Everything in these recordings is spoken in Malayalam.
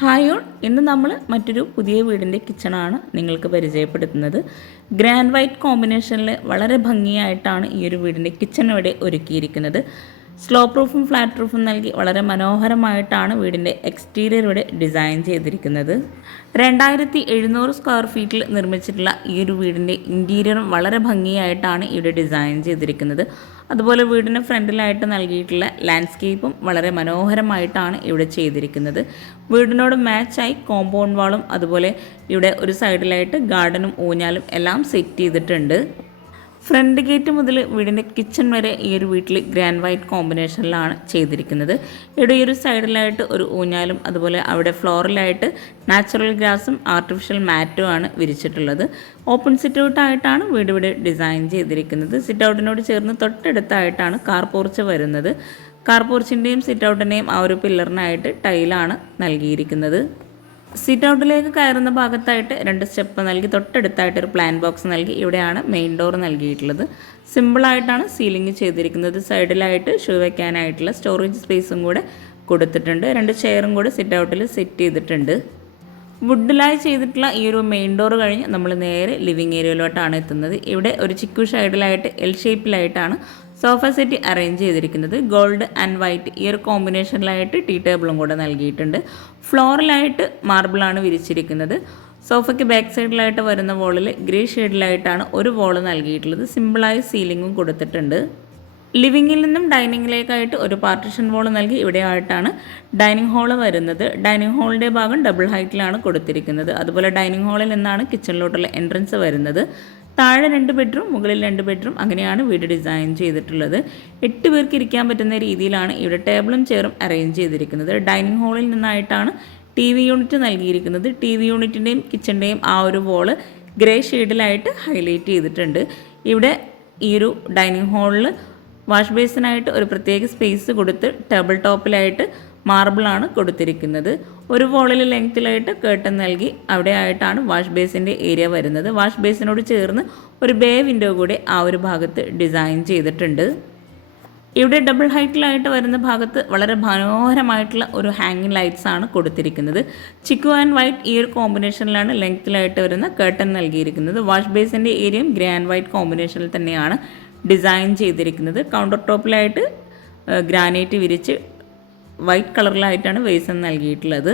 ഹായ് ഇന്ന് നമ്മൾ മറ്റൊരു പുതിയ വീടിന്റെ കിച്ചണാണ് നിങ്ങൾക്ക് പരിചയപ്പെടുത്തുന്നത്. ഗ്രാൻഡ് വൈറ്റ് കോമ്പിനേഷനിൽ വളരെ ഭംഗിയായിട്ടാണ് ഈ ഒരു വീടിന്റെ കിച്ചൺ ഇവിടെ ഒരുക്കിയിരിക്കുന്നത്. സ്ലോ പ്രൂഫും ഫ്ലാറ്റ് പ്രൂഫും നൽകി വളരെ മനോഹരമായിട്ടാണ് വീടിന്റെ എക്സ്റ്റീരിയർ ഇവിടെ ഡിസൈൻ ചെയ്തിരിക്കുന്നത്. രണ്ടായിരത്തി എഴുന്നൂറ് സ്ക്വയർ ഫീറ്റിൽ നിർമ്മിച്ചിട്ടുള്ള ഈ ഒരു വീടിന്റെ ഇന്റീരിയറും വളരെ ഭംഗിയായിട്ടാണ് ഇവിടെ ഡിസൈൻ ചെയ്തിരിക്കുന്നത്. അതുപോലെ വീടിന് ഫ്രണ്ടിലായിട്ട് നൽകിയിട്ടുള്ള ലാൻഡ്സ്കേപ്പും വളരെ മനോഹരമായിട്ടാണ് ഇവിടെ ചെയ്തിരിക്കുന്നത്. വീടിനോട് മാച്ചായി കോമ്പൗണ്ട് വാളും അതുപോലെ ഇവിടെ ഒരു സൈഡിലായിട്ട് ഗാർഡനും ഊഞ്ഞാലും എല്ലാം സെറ്റ് ചെയ്തിട്ടുണ്ട്. ഫ്രണ്ട് ഗേറ്റ് മുതൽ വീടിന്റെ കിച്ചൺ വരെ ഈ ഒരു വീട്ടിൽ ഗ്രാൻഡ് വൈറ്റ് കോമ്പിനേഷനിലാണ് ചെയ്തിരിക്കുന്നത്. ഇവിടെ ഈ ഒരു സൈഡിലായിട്ട് ഒരു ഊഞ്ഞാലും അതുപോലെ അവിടെ ഫ്ലോറിലായിട്ട് നാച്ചുറൽ ഗ്രാസും ആർട്ടിഫിഷ്യൽ മാറ്റും ആണ് വിരിച്ചിട്ടുള്ളത്. ഓപ്പൺ സിറ്റ് ഔട്ടായിട്ടാണ് വീട് ഇവിടെ ഡിസൈൻ ചെയ്തിരിക്കുന്നത്. സിറ്റ് ഔട്ടിനോട് ചേർന്ന് തൊട്ടടുത്തായിട്ടാണ് കാർ പോർച്ച് വരുന്നത്. കാർ പോർച്ചിന്റെയും സിറ്റ് ഔട്ടിന്റെയും ആ ഒരു പില്ലറിനായിട്ട് ടൈലാണ് നൽകിയിരിക്കുന്നത്. സിറ്റ് ഔട്ടിലേക്ക് കയറുന്ന ഭാഗത്തായിട്ട് രണ്ട് സ്റ്റെപ്പ് നൽകി തൊട്ടടുത്തായിട്ട് ഒരു പ്ലാൻ ബോക്സ് നൽകി. ഇവിടെയാണ് മെയിൻ ഡോർ നൽകിയിട്ടുള്ളത്. സിമ്പിളായിട്ടാണ് സീലിംഗ് ചെയ്തിരിക്കുന്നത്. സൈഡിലായിട്ട് ഷൂ വയ്ക്കാനായിട്ടുള്ള സ്റ്റോറേജ് സ്പേസും കൂടെ കൊടുത്തിട്ടുണ്ട്. രണ്ട് ചെയറും കൂടെ സിറ്റ് ഔട്ടിൽ സെറ്റ് ചെയ്തിട്ടുണ്ട്. വുഡിലായി ചെയ്തിട്ടുള്ള ഈ ഒരു മെയിൻ ഡോർ കഴിഞ്ഞ് നമ്മൾ നേരെ ലിവിങ് ഏരിയയിലോട്ടാണ് എത്തുന്നത്. ഇവിടെ ഒരു ചിക്കു സൈഡിലായിട്ട് എൽ ഷേപ്പിലായിട്ടാണ് സോഫ സെറ്റ് അറേഞ്ച് ചെയ്തിരിക്കുന്നത് ഗോൾഡ് ആൻഡ് വൈറ്റ് ഈ ഒരു കോമ്പിനേഷനിലായിട്ട് ടീ ടേബിളും കൂടെ നൽകിയിട്ടുണ്ട്. ഫ്ലോറിലായിട്ട് മാർബിളാണ് വിരിച്ചിരിക്കുന്നത്. സോഫയ്ക്ക് ബാക്ക് സൈഡിലായിട്ട് വരുന്ന വോളിൽ ഗ്രേ ഷെയ്ഡിലായിട്ടാണ് ഒരു വോൾ നൽകിയിട്ടുള്ളത്. സിമ്പിളായ സീലിങ്ങും കൊടുത്തിട്ടുണ്ട്. ലിവിങ്ങിൽ നിന്നും ഡൈനിങ്ങിലേക്കായിട്ട് ഒരു പാർട്ടിഷൻ വോൾ നൽകി ഇവിടെയായിട്ടാണ് ഡൈനിങ് ഹാൾ വരുന്നത്. ഡൈനിങ് ഹാളിന്റെ ഭാഗം ഡബിൾ ഹൈറ്റിലാണ് കൊടുത്തിരിക്കുന്നത്. അതുപോലെ ഡൈനിങ് ഹാളിൽ നിന്നാണ് കിച്ചണിലോട്ടുള്ള എൻട്രൻസ് വരുന്നത്. താഴെ രണ്ട് ബെഡ്റൂം മുകളിൽ രണ്ട് ബെഡ്റൂം അങ്ങനെയാണ് വീട് ഡിസൈൻ ചെയ്തിട്ടുള്ളത്. എട്ട് പേർക്ക് ഇരിക്കാൻ പറ്റുന്ന രീതിയിലാണ് ഇവിടെ ടേബിളും ചെയറും അറേഞ്ച് ചെയ്തിരിക്കുന്നത്. ഡൈനിങ് ഹാളിൽ നിന്നായിട്ടാണ് ടി വി യൂണിറ്റ് നൽകിയിരിക്കുന്നത്. ടി വി യൂണിറ്റിന്റെയും കിച്ചന്റെയും ആ ഒരു വോൾ ഗ്രേ ഷെയ്ഡിലായിട്ട് ഹൈലൈറ്റ് ചെയ്തിട്ടുണ്ട്. ഇവിടെ ഈ ഒരു ഡൈനിങ് ഹാളിൽ വാഷ് ബേസിനായിട്ട് ഒരു പ്രത്യേക സ്പേസ് കൊടുത്ത് ടേബിൾ ടോപ്പിലായിട്ട് മാർബിളാണ് കൊടുത്തിരിക്കുന്നത്. ഒരു വോളിൽ ലെങ്ത്തിലായിട്ട് കേട്ടൻ നൽകി അവിടെ ആയിട്ടാണ് വാഷ് ബേസിന്റെ ഏരിയ വരുന്നത്. വാഷ് ബേസിനോട് ചേർന്ന് ഒരു ബേ വിൻഡോ കൂടി ആ ഒരു ഭാഗത്ത് ഡിസൈൻ ചെയ്തിട്ടുണ്ട്. ഇവിടെ ഡബിൾ ഹൈറ്റിലായിട്ട് വരുന്ന ഭാഗത്ത് വളരെ മനോഹരമായിട്ടുള്ള ഒരു ഹാങ്ങിങ് ലൈറ്റ്സ് ആണ് കൊടുത്തിരിക്കുന്നത്. ചിക്കു ആൻഡ് വൈറ്റ് ഈ ഒരു കോമ്പിനേഷനിലാണ് ലെങ്ത്തിലായിട്ട് വരുന്ന കേട്ടൻ നൽകിയിരിക്കുന്നത്. വാഷ് ബേസിന്റെ ഏരിയയും ഗ്രേ ആൻഡ് വൈറ്റ് കോമ്പിനേഷനിൽ തന്നെയാണ് ഡിസൈൻ ചെയ്തിരിക്കുന്നത്. കൗണ്ടർ ടോപ്പിലായിട്ട് ഗ്രാനൈറ്റ് വിരിച്ച് വൈറ്റ് കളറിലായിട്ടാണ് വേസൺ നൽകിയിട്ടുള്ളത്.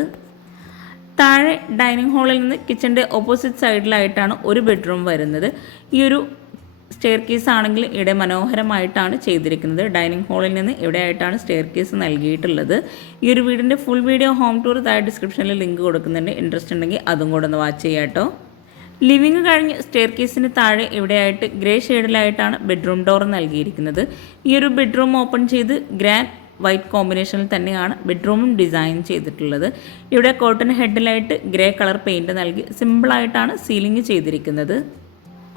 താഴെ ഡൈനിങ് ഹാളിൽ നിന്ന് കിച്ചന്റെ ഓപ്പോസിറ്റ് സൈഡിലായിട്ടാണ് ഒരു ബെഡ്റൂം വരുന്നത്. ഈ ഒരു സ്റ്റെയർ കേസ് ആണെങ്കിൽ ഇവിടെ മനോഹരമായിട്ടാണ് ചെയ്തിരിക്കുന്നത്. ഡൈനിങ് ഹാളിൽ നിന്ന് ഇവിടെ ആയിട്ടാണ് സ്റ്റെയർ കേസ് നൽകിയിട്ടുള്ളത്. ഈ ഒരു വീടിന്റെ ഫുൾ വീഡിയോ ഹോം ടൂർ താഴെ ഡിസ്ക്രിപ്ഷനിൽ ലിങ്ക് കൊടുക്കുന്നുണ്ട്. ഇൻട്രസ്റ്റ് ഉണ്ടെങ്കിൽ അതും കൂടെ ഒന്ന് വാച്ച് ചെയ്യാട്ടോ ലിവിങ് കഴിഞ്ഞ് സ്റ്റെയർ കേസിന് താഴെ ഇവിടെയായിട്ട് ഗ്രേ ഷെയ്ഡിലായിട്ടാണ് ബെഡ്റൂം ഡോർ നൽകിയിരിക്കുന്നത്. ഈ ഒരു ബെഡ്റൂം ഓപ്പൺ ചെയ്ത് ഗ്രാൻഡ് വൈറ്റ് കോമ്പിനേഷനിൽ തന്നെയാണ് ബെഡ്റൂമും ഡിസൈൻ ചെയ്തിട്ടുള്ളത്. ഇവിടെ കോട്ടൺ ഹെഡിലായിട്ട് ഗ്രേ കളർ പെയിന്റ് നൽകി സിമ്പിളായിട്ടാണ് സീലിംഗ് ചെയ്തിരിക്കുന്നത്.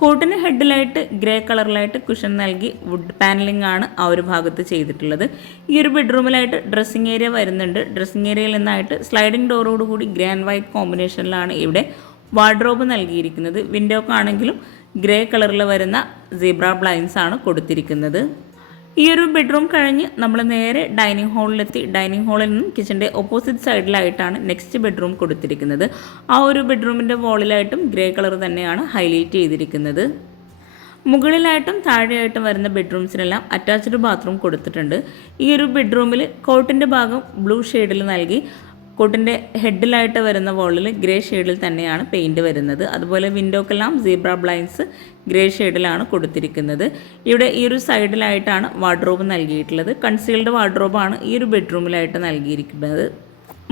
കോട്ടിന് ഹെഡിലായിട്ട് ഗ്രേ കളറിലായിട്ട് കുഷൻ നൽകി വുഡ് പാനലിംഗ് ആണ് ആ ഒരു ഭാഗത്ത് ചെയ്തിട്ടുള്ളത്. ഈ ഒരു ബെഡ്റൂമിലായിട്ട് ഡ്രസ്സിംഗ് ഏരിയ വരുന്നുണ്ട്. ഡ്രസ്സിംഗ് ഏരിയയിൽ നിന്നായിട്ട് സ്ലൈഡിംഗ് ഡോറോടുകൂടി ആൻഡ് വൈറ്റ് കോമ്പിനേഷനിലാണ് ഇവിടെ വാർഡ്രോബ് നൽകിയിരിക്കുന്നത്. വിൻഡോക്കാണെങ്കിലും ഗ്രേ കളറിൽ വരുന്ന സീബ്ര ബ്ലൈൻസ് ആണ് കൊടുത്തിരിക്കുന്നത്. ഈ ഒരു ബെഡ്റൂം കഴിഞ്ഞ് നമ്മൾ നേരെ ഡൈനിങ് ഹാളിലെത്തി ഡൈനിങ് ഹാളിൽ നിന്നും കിച്ചന്റെ ഓപ്പോസിറ്റ് സൈഡിലായിട്ടാണ് നെക്സ്റ്റ് ബെഡ്റൂം കൊടുത്തിരിക്കുന്നത്. ആ ഒരു ബെഡ്റൂമിന്റെ വോളിലായിട്ടും ഗ്രേ കളർ തന്നെയാണ് ഹൈലൈറ്റ് ചെയ്തിരിക്കുന്നത്. മുകളിലായിട്ടും താഴെയായിട്ടും വരുന്ന ബെഡ്റൂംസിനെല്ലാം അറ്റാച്ച്ഡ് ബാത്റൂം കൊടുത്തിട്ടുണ്ട്. ഈ ഒരു ബെഡ്റൂമിൽ കോട്ടിന്റെ ഭാഗം ബ്ലൂ ഷെയ്ഡിൽ നൽകി. കോട്ടിന്റെ ഹെഡിലായിട്ട് വരുന്ന വോളിൽ ഗ്രേ ഷെയ്ഡിൽ തന്നെയാണ് പെയിന്റ് വരുന്നത്. അതുപോലെ വിൻഡോക്കെല്ലാം സീബ്ര ബ്ലൈൻസ് ഗ്രേ ഷെയ്ഡിലാണ് കൊടുത്തിരിക്കുന്നത്. ഇവിടെ ഈ ഒരു സൈഡിലായിട്ടാണ് വാർഡ്രോബ് നൽകിയിട്ടുള്ളത്. കൺസീൽഡ് വാർഡ്രോബാണ് ഈ ഒരു ബെഡ്റൂമിലായിട്ട് നൽകിയിരിക്കുന്നത്.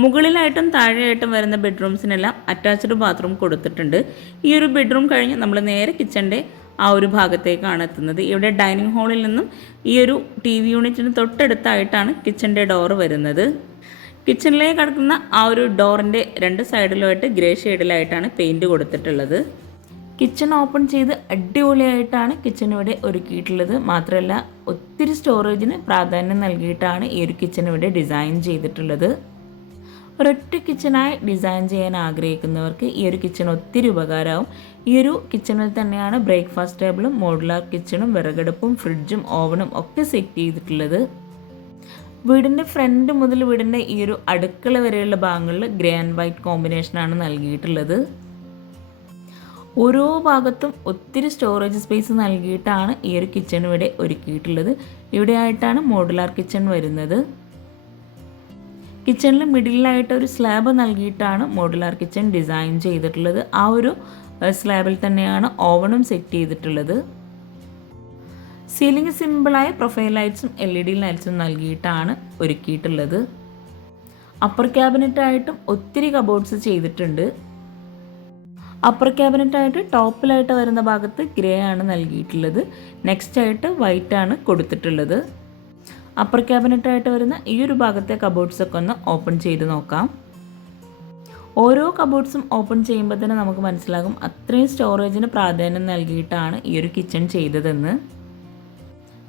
മുകളിലായിട്ടും താഴെയായിട്ടും വരുന്ന ബെഡ്റൂംസിനെല്ലാം അറ്റാച്ച്ഡ് ബാത്റൂം കൊടുത്തിട്ടുണ്ട്. ഈ ഒരു ബെഡ്റൂം കഴിഞ്ഞ് നമ്മൾ നേരെ കിച്ചന്റെ ആ ഒരു ഭാഗത്തേക്കാണ് എത്തുന്നത്. ഇവിടെ ഡൈനിങ് ഹാളിൽ നിന്നും ഈ ഒരു ടി വി യൂണിറ്റിന് തൊട്ടടുത്തായിട്ടാണ് കിച്ചന്റെ ഡോറ് വരുന്നത്. കിച്ചണിലേക്ക് കിടക്കുന്ന ആ ഒരു ഡോറിന്റെ രണ്ട് സൈഡിലുമായിട്ട് ഗ്രേ ഷെയ്ഡിലായിട്ടാണ് പെയിന്റ് കൊടുത്തിട്ടുള്ളത്. കിച്ചൺ ഓപ്പൺ ചെയ്ത് അടിപൊളിയായിട്ടാണ് കിച്ചൺ ഇവിടെ ഒരുക്കിയിട്ടുള്ളത്. മാത്രമല്ല ഒത്തിരി സ്റ്റോറേജിന് പ്രാധാന്യം നൽകിയിട്ടാണ് ഈ ഒരു കിച്ചൺ ഇവിടെ ഡിസൈൻ ചെയ്തിട്ടുള്ളത്. ഒരൊറ്റ കിച്ചണായി ഡിസൈൻ ചെയ്യാൻ ആഗ്രഹിക്കുന്നവർക്ക് ഈ ഒരു കിച്ചൺ ഒത്തിരി ഉപകാരമാവും. ഈ ഒരു കിച്ചണിൽ തന്നെയാണ് ബ്രേക്ക്ഫാസ്റ്റ് ടേബിളും മോഡുലാർ കിച്ചണും വിറകടുപ്പും ഫ്രിഡ്ജും ഓവനും ഒക്കെ സെറ്റ് ചെയ്തിട്ടുള്ളത്. വീടിന്റെ ഫ്രണ്ട് മുതൽ വീടിന്റെ ഈ ഒരു അടുക്കള വരെയുള്ള ഭാഗങ്ങളിൽ ഗ്രേ ആൻഡ് വൈറ്റ് കോമ്പിനേഷനാണ് നൽകിയിട്ടുള്ളത്. ഓരോ ഭാഗത്തും ഒത്തിരി സ്റ്റോറേജ് സ്പേസ് നൽകിയിട്ടാണ് ഈ ഒരു കിച്ചൺ ഇവിടെ ഒരുക്കിയിട്ടുള്ളത്. ഇവിടെ ആയിട്ടാണ് മോഡുലാർ കിച്ചൺ വരുന്നത്. കിച്ചണിൽ മിഡിലായിട്ട് ഒരു സ്ലാബ് നൽകിയിട്ടാണ് മോഡുലാർ കിച്ചൺ ഡിസൈൻ ചെയ്തിട്ടുള്ളത്. ആ ഒരു സ്ലാബിൽ തന്നെയാണ് ഓവണും സെറ്റ് ചെയ്തിട്ടുള്ളത്. സീലിംഗ് സിമ്പിളായ പ്രൊഫൈൽ ലൈറ്റ്സും എൽ ഇ ഡി ലൈറ്റ്സും നൽകിയിട്ടാണ് ഒരുക്കിയിട്ടുള്ളത്. അപ്പർ ക്യാബിനറ്റായിട്ടും ഒത്തിരി കബോർഡ്സ് ചെയ്തിട്ടുണ്ട്. അപ്പർ ക്യാബിനറ്റായിട്ട് ടോപ്പിലായിട്ട് വരുന്ന ഭാഗത്ത് ഗ്രേ ആണ് നൽകിയിട്ടുള്ളത്. നെക്സ്റ്റ് ആയിട്ട് വൈറ്റ് ആണ് കൊടുത്തിട്ടുള്ളത്. അപ്പർ ക്യാബിനറ്റായിട്ട് വരുന്ന ഈ ഒരു ഭാഗത്തെ കബോർഡ്സ് ഒക്കെ ഒന്ന് ഓപ്പൺ ചെയ്ത് നോക്കാം. ഓരോ കബോർഡ്സും ഓപ്പൺ ചെയ്യുമ്പോൾ തന്നെ നമുക്ക് മനസ്സിലാകും അത്രയും സ്റ്റോറേജിന് പ്രാധാന്യം നൽകിയിട്ടാണ് ഈ ഒരു കിച്ചൺ ചെയ്തതെന്ന്.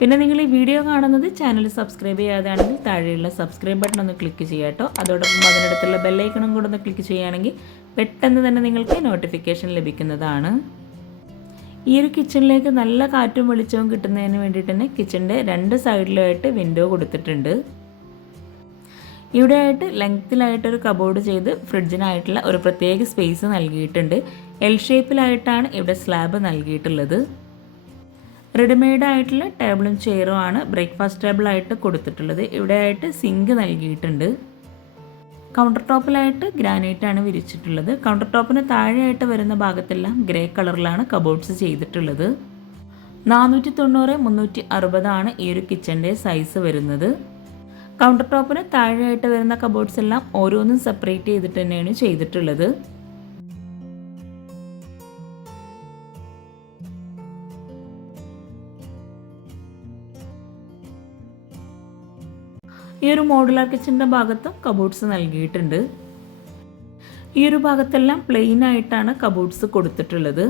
പിന്നെ നിങ്ങൾ ഈ വീഡിയോ കാണുന്നത് ചാനൽ സബ്സ്ക്രൈബ് ചെയ്യാതാണെങ്കിൽ താഴെയുള്ള സബ്സ്ക്രൈബ് ബട്ടൺ ഒന്ന് ക്ലിക്ക് ചെയ്യാം കേട്ടോ. അതോടൊപ്പം അതിനടുത്തുള്ള ബെല്ലൈക്കണും കൂടെ ഒന്ന് ക്ലിക്ക് ചെയ്യുകയാണെങ്കിൽ പെട്ടെന്ന് തന്നെ നിങ്ങൾക്ക് നോട്ടിഫിക്കേഷൻ ലഭിക്കുന്നതാണ്. ഈ ഒരു കിച്ചണിലേക്ക് നല്ല കാറ്റും വെളിച്ചവും കിട്ടുന്നതിന് വേണ്ടിയിട്ട് തന്നെ കിച്ചണിന്റെ രണ്ട് സൈഡിലുമായിട്ട് വിൻഡോ കൊടുത്തിട്ടുണ്ട്. ഇവിടെയായിട്ട് ലെങ്ത്തിലായിട്ടൊരു കബോർഡ് ചെയ്ത് ഫ്രിഡ്ജിനായിട്ടുള്ള ഒരു പ്രത്യേക സ്പേസ് നൽകിയിട്ടുണ്ട്. എൽ ഷേപ്പിലായിട്ടാണ് ഇവിടെ സ്ലാബ് നൽകിയിട്ടുള്ളത്. റെഡിമെയ്ഡ് ആയിട്ടുള്ള ടേബിളും ചെയറും ആണ് ബ്രേക്ക്ഫാസ്റ്റ് ടേബിളായിട്ട് കൊടുത്തിട്ടുള്ളത്. ഇവിടെയായിട്ട് സിങ്ക് നൽകിയിട്ടുണ്ട്. കൗണ്ടർ ടോപ്പിലായിട്ട് ഗ്രാനൈറ്റ് ആണ് വിരിച്ചിട്ടുള്ളത്. കൗണ്ടർ ടോപ്പിന് താഴെയായിട്ട് വരുന്ന ഭാഗത്തെല്ലാം ഗ്രേ കളറിലാണ് കബോർഡ്സ് ചെയ്തിട്ടുള്ളത്. നാനൂറ്റി തൊണ്ണൂറ് മുന്നൂറ്റി അറുപതാണ് ഈ ഒരു കിച്ചന്റെ സൈസ് വരുന്നത്. കൗണ്ടർ ടോപ്പിന് താഴെയായിട്ട് വരുന്ന കബോർഡ്സ് എല്ലാം ഓരോന്നും സെപ്പറേറ്റ് ചെയ്തിട്ട് തന്നെയാണ് ചെയ്തിട്ടുള്ളത്. ഈ ഒരു മോഡുലാർ കിച്ചന്റെ ഭാഗത്തും കബോർഡ്സ് നൽകിയിട്ടുണ്ട്. ഈ ഒരു ഭാഗത്തെല്ലാം പ്ലെയിൻ ആയിട്ടാണ് കബോർഡ്സ് കൊടുത്തിട്ടുള്ളത്.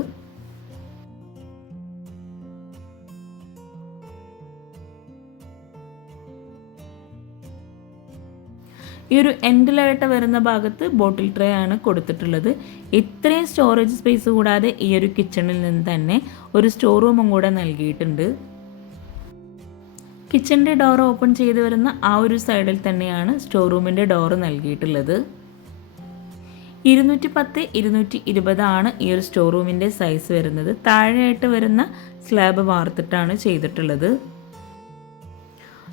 ഈ ഒരു എൻഡിലായിട്ട് വരുന്ന ഭാഗത്ത് ബോട്ടിൽ ട്രേ ആണ് കൊടുത്തിട്ടുള്ളത്. ഇത്രയും സ്റ്റോറേജ് സ്പേസ് കൂടാതെ ഈ ഒരു കിച്ചണിൽ നിന്ന് തന്നെ ഒരു സ്റ്റോർ റൂമും കൂടെ നൽകിയിട്ടുണ്ട്. കിച്ചന്റെ ഡോർ ഓപ്പൺ ചെയ്ത് വരുന്ന ആ ഒരു സൈഡിൽ തന്നെയാണ് സ്റ്റോർ റൂമിന്റെ ഡോറ് നൽകിയിട്ടുള്ളത്. ഇരുന്നൂറ്റി പത്ത് ഇരുന്നൂറ്റി ഇരുപതാണ് ഈ ഒരു സ്റ്റോർ റൂമിന്റെ സൈസ് വരുന്നത്. താഴെയായിട്ട് വരുന്ന സ്ലാബ് വാർത്തിട്ടാണ് ചെയ്തിട്ടുള്ളത്.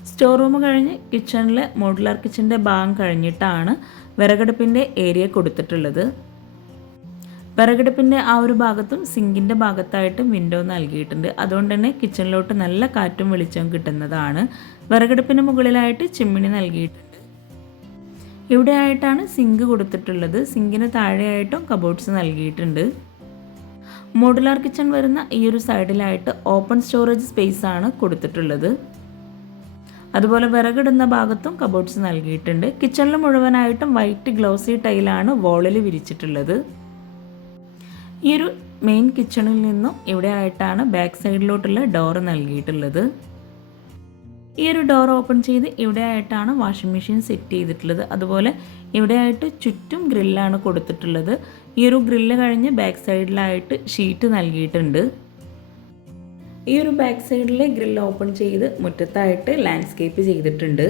സ്റ്റോർ റൂം കഴിഞ്ഞ് കിച്ചണിലെ മോഡുലാർ കിച്ചന്റെ ഭാഗം കഴിഞ്ഞിട്ടാണ് വിറകടുപ്പിന്റെ ഏരിയ കൊടുത്തിട്ടുള്ളത്. വിറകടുപ്പിന്റെ ആ ഒരു ഭാഗത്തും സിങ്കിന്റെ ഭാഗത്തായിട്ടും വിൻഡോ നൽകിയിട്ടുണ്ട്. അതുകൊണ്ട് തന്നെ കിച്ചണിലോട്ട് നല്ല കാറ്റും വെളിച്ചവും കിട്ടുന്നതാണ്. വിറകടുപ്പിന് മുകളിലായിട്ട് ചിമ്മിണി നൽകിയിട്ടുണ്ട്. ഇവിടെ ആയിട്ടാണ് സിങ്ക് കൊടുത്തിട്ടുള്ളത്. സിങ്കിന് താഴെയായിട്ടും കബോർഡ്സ് നൽകിയിട്ടുണ്ട്. മോഡുലാർ കിച്ചൺ വരുന്ന ഈ ഒരു സൈഡിലായിട്ട് ഓപ്പൺ സ്റ്റോറേജ് സ്പേസ് ആണ് കൊടുത്തിട്ടുള്ളത്. അതുപോലെ വിറകിടുന്ന ഭാഗത്തും കബോർഡ്സ് നൽകിയിട്ടുണ്ട്. കിച്ചണിൽ മുഴുവനായിട്ടും വൈറ്റ് ഗ്ലോസി ടൈലാണ് വോളിൽ വിരിച്ചിട്ടുള്ളത്. ഈ ഒരു മെയിൻ കിച്ചണിൽ നിന്നും ഇവിടെ ആയിട്ടാണ് ബാക്ക് സൈഡിലോട്ടുള്ള ഡോർ നൽകിയിട്ടുള്ളത്. ഈ ഒരു ഡോർ ഓപ്പൺ ചെയ്ത് ഇവിടെ ആയിട്ടാണ് വാഷിംഗ് മെഷീൻ സെറ്റ് ചെയ്തിട്ടുള്ളത്. അതുപോലെ ഇവിടെ ആയിട്ട് ചുറ്റും ഗ്രില്ലാണ് കൊടുത്തിട്ടുള്ളത്. ഈ ഒരു ഗ്രില്ല് കഴിഞ്ഞ് ബാക്ക് സൈഡിലായിട്ട് ഷീറ്റ് നൽകിയിട്ടുണ്ട്. ഈ ഒരു ബാക്ക് സൈഡിലെ ഗ്രില്ല് ഓപ്പൺ ചെയ്ത് മുറ്റത്തായിട്ട് ലാൻഡ്സ്കേപ്പ് ചെയ്തിട്ടുണ്ട്.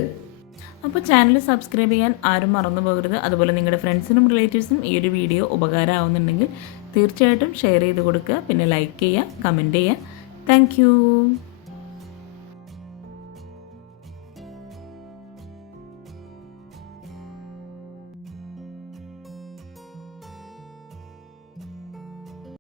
അപ്പോൾ ചാനൽ സബ്സ്ക്രൈബ് ചെയ്യാൻ ആരും മറന്നു പോകരുത്. അതുപോലെ നിങ്ങളുടെ ഫ്രണ്ട്സിനും റിലേറ്റീവ്സിനും ഈ ഒരു വീഡിയോ ഉപകാരമാവുന്നുണ്ടെങ്കിൽ തീർച്ചയായിട്ടും ഷെയർ ചെയ്ത് കൊടുക്കുക. പിന്നെ ലൈക്ക് ചെയ്യുക കമന്റ് ചെയ്യുക. താങ്ക്